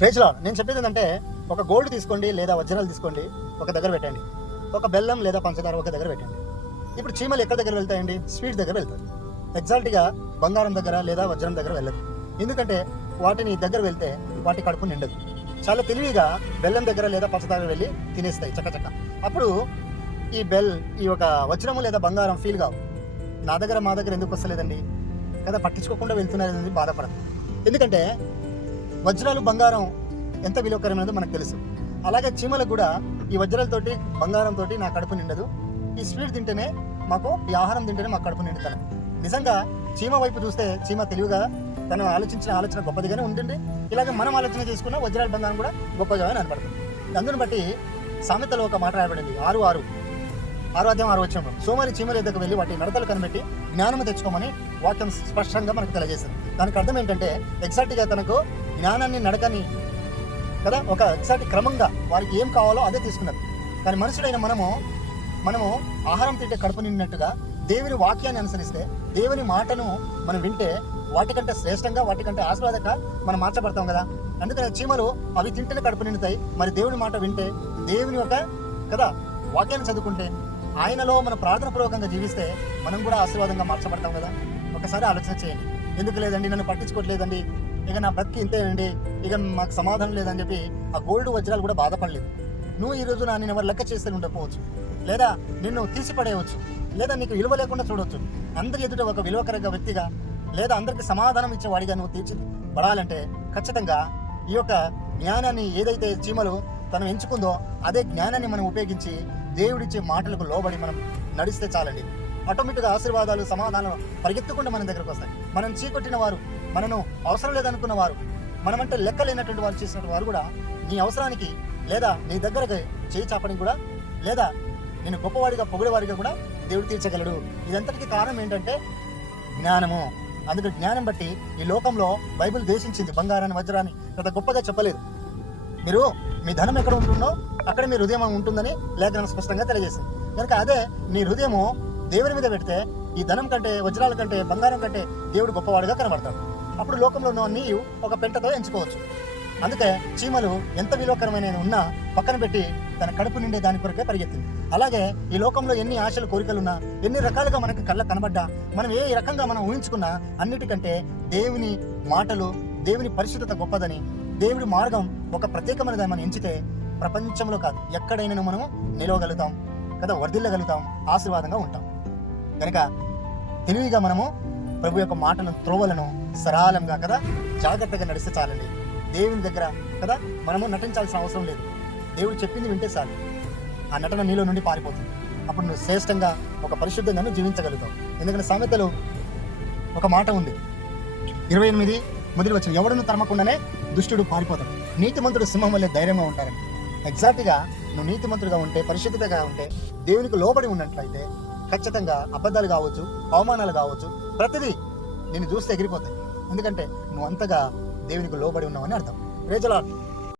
ప్రైజ్లో నేను చెప్పేది ఏంటంటే, ఒక గోల్డ్ తీసుకోండి లేదా వజ్రాలు తీసుకోండి, ఒక దగ్గర పెట్టండి. ఒక బెల్లం లేదా పంచదార ఒక దగ్గర పెట్టండి. ఇప్పుడు చీమలు ఎక్కడి దగ్గర వెళ్తాయండి? స్వీట్ దగ్గర వెళ్తాయి. ఎగ్జాక్ట్గా బంగారం దగ్గర లేదా వజ్రం దగ్గర వెళ్ళదు. ఎందుకంటే వాటిని దగ్గర వెళ్తే వాటి కడుపు నిండదు. చాలా తెలివిగా బెల్లం దగ్గర లేదా పంచదార వెళ్ళి తినేస్తాయి చక్కచక్క. అప్పుడు ఈ ఒక వజ్రము లేదా బంగారం ఫీల్ కావు. నా దగ్గర మా దగ్గర ఎందుకు వస్తలేదండి కదా, పట్టించుకోకుండా వెళ్తున్నారనేది బాధపడదు. ఎందుకంటే వజ్రాలు బంగారం ఎంత విలువకరమైనదో మనకు తెలుసు. అలాగే చీమలకు కూడా ఈ వజ్రాలతోటి బంగారంతో నా కడుపు నిండదు, ఈ స్వీట్ తింటేనే మాకు, ఈ ఆహారం తింటేనే మాకు కడుపు నిండుతాను. నిజంగా చీమ వైపు చూస్తే చీమ తెలివిగా తను ఆలోచించిన ఆలోచన గొప్పదిగానే ఉంటుంది. ఇలాగే మనం ఆలోచన చేసుకున్న వజ్రాల బంగారం కూడా గొప్పగానే అనపడుతుంది. అందుని బట్టి సామెతలో ఒక మాట రాయబడింది, 6:6 వచ్చినప్పుడు సోమరి చీమల ఎద్దకు వెళ్ళి వాటి నడతలు కనిపెట్టి జ్ఞానం తెచ్చుకోమని వాక్యం స్పష్టంగా మనకు తెలియజేస్తుంది. దానికి అర్థం ఏంటంటే ఎగ్జాక్ట్గా తనకు జ్ఞానాన్ని నడకని కదా ఒక ఎగ్జాక్ట్ క్రమంగా వారికి ఏం కావాలో అదే తీసుకున్నారు. కానీ మనుషులైన మనము ఆహారం తింటే కడుపు నిండినట్టుగా దేవుని వాక్యాన్ని అనుసరిస్తే, దేవుని మాటను మనం వింటే వాటికంటే శ్రేష్టంగా, వాటికంటే ఆశీర్వాదక మనం మార్చబడతాం కదా. అందుకని చీమలు అవి తింటేనే కడుపు నిండుతాయి. మరి దేవుని మాట వింటే, దేవుని యొక్క కదా వాక్యాన్ని చదువుకుంటే, ఆయనలో మనం ప్రార్థనాపూర్వకంగా జీవిస్తే మనం కూడా ఆశీర్వాదంగా మార్చబడతాం కదా. ఒకసారి ఆలోచన చేయండి. ఎందుకు లేదండి, నన్ను పట్టించుకోవట్లేదండి, ఇక నా బతికి ఇంతేనండి, ఇక మాకు సమాధానం లేదని చెప్పి ఆ గోల్డ్ వజ్రాలు కూడా బాధపడలేదు. నువ్వు ఈ రోజు నేను ఎవరు లెక్క చేస్తే ఉండకపోవచ్చు, లేదా నిన్ను తీసిపడేయవచ్చు, లేదా నీకు విలువ లేకుండా చూడవచ్చు. అందరి ఎదుట ఒక విలువకరంగా వ్యక్తిగా, లేదా అందరికి సమాధానం ఇచ్చేవాడిగా నువ్వు తీర్చిపడాలంటే ఖచ్చితంగా ఈ యొక్క జ్ఞానాన్ని ఏదైతే చీమలు తను ఎంచుకుందో అదే జ్ఞానాన్ని మనం ఉపయోగించి దేవుడిచ్చే మాటలకు లోబడి మనం నడిస్తే చాలండి. ఆటోమేటిక్గా ఆశీర్వాదాలు, సమాధానం పరిగెత్తకుండా మన దగ్గరకు వస్తాయి. మనం చీకొట్టిన వారు, మనను అవసరం లేదనుకున్న వారు, మనమంటే లెక్క లేనటువంటి వారు చేసినటువంటి వారు కూడా నీ అవసరానికి లేదా నీ దగ్గరకు చేయి చాపడానికి కూడా, లేదా నేను గొప్పవాడిగా పొగిడేవాడిగా కూడా దేవుడు తీర్చగలడు. ఇదంతటికి కారణం ఏంటంటే జ్ఞానము. అందుకే జ్ఞానం బట్టి ఈ లోకంలో బైబిల్ దేశించింది. బంగారాన్ని, వజ్రాన్ని పెద్ద గొప్పగా చెప్పలేదు. మీరు మీ ధనం ఎక్కడ ఉంటుందో అక్కడ మీ హృదయం ఉంటుందని లేఖనం స్పష్టంగా తెలియజేసింది. కనుక అదే నీ హృదయము దేవుని మీద పెడితే ఈ ధనం కంటే, వజ్రాల కంటే, బంగారం కంటే దేవుడు గొప్పవాడిగా కనబడతాడు. అప్పుడు లోకంలో ఉన్న నీవు ఒక పెంటతో ఎంచుకోవచ్చు. అందుకే చీమలు ఎంత విలువకరమైన ఉన్నా పక్కన పెట్టి తన కడుపు నిండే దాని కొరకే పరిగెత్తింది. అలాగే ఈ లోకంలో ఎన్ని ఆశలు, కోరికలున్నా, ఎన్ని రకాలుగా మనకి కళ్ళ కనబడ్డా, మనం ఏ రకంగా మనం ఊహించుకున్నా, అన్నిటికంటే దేవుని మాటలు, దేవుని పరిశుద్ధత గొప్పదని, దేవుడి మార్గం ఒక ప్రత్యేకమైనదని మనం ఎంచితే ప్రపంచంలో కాదు ఎక్కడైనా మనము నిలవగలుగుతాం కదా, వర్ధిల్లగలుగుతాం, ఆశీర్వాదంగా ఉంటాం. కనుక తెలివిగా మనము ప్రభు యొక్క మాటలను, త్రోవలను సరళంగా కదా జాగ్రత్తగా నడిస్తే చాలండి. దేవుని దగ్గర కదా మనము నటించాల్సిన అవసరం లేదు. దేవుడు చెప్పింది వింటే చాలు, ఆ నటన నీలో నుండి పారిపోతుంది. అప్పుడు నువ్వు శ్రేష్టంగా ఒక పరిశుద్ధంగా జీవించగలుగుతావు. ఎందుకంటే సామెతలో ఒక మాట ఉంది, 28 మొదటి వచ్చిన, ఎవడను తరమకుండానే దుష్టుడు పారిపోతాడు, నీతిమంతుడు సింహం వల్లే ధైర్యంగా ఉంటారని. ఎగ్జాక్ట్గా నువ్వు నీతిమంతుడుగా ఉంటే, పరిశుద్ధతగా ఉంటే, దేవునికి లోబడి ఉన్నట్లయితే ఖచ్చితంగా అబద్ధాలు కావచ్చు, అవమానాలు కావచ్చు, ప్రతిదీ నిన్ను చూస్తే ఎగిరిపోతాయి. ఎందుకంటే నువ్వు అంతగా దేవునికి లోబడి ఉన్నావని అర్థం. Praise the lord.